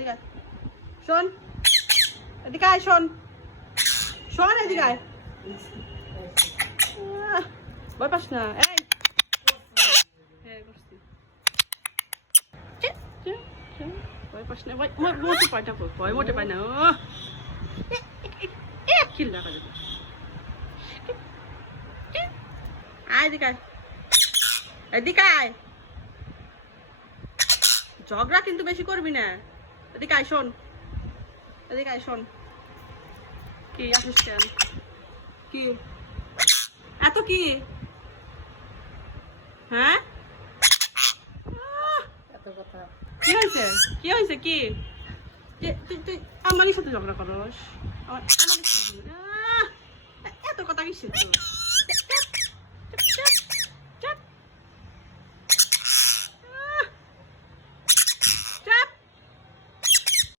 এদিকে শোন, এদিকে আয়, শোন শোন, এদিকে আয়। ভয় পাস না। এই হ্যাঁ করছি, ভয় পাস না, মোটে পায় না, ভয় মোটে পায় না। ও কিল্লা করে আয়, এদিকে আয়, এদিকে আয়। ঝগড়া কিন্তু বেশি করবি না। এদিকে আয়, শোন, এদিকে আয়, শোন। কি আসিস কেন? কি এত কি? হ্যাঁ এত কথা। কি হয়েছে? কি হয়েছে? কি তুই আমারই সাথে ঝগড়া করস? এত কথা কিসের?